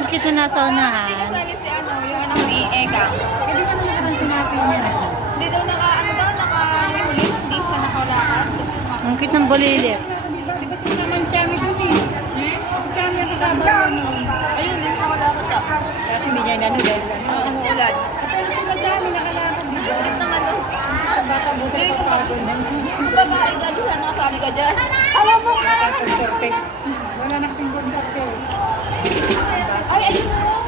ang cute na nasa unahan. Kasali si ano, yung anak ni Ega. Eh, di ba naman naman sinabi niya? Hindi daw naka-huli, hindi siya nakalakad. Kasi Ang cute ng bulilit. Di ba sila naman Chami dun eh? Chami ang kasama ko noon. ayun, hindi siya nakalakad daw. Kasi hindi niya inano dahil lang. Oo, umulan. Pero sila Chami nakalakad di ba? Cute naman daw. Bata buta Hindi, pa pagod na. Kung babae ka dyan, nakasali ka dyan. Alam mo ka! Konsorte. Wala na kasing konsorte. Ay, ayun mo.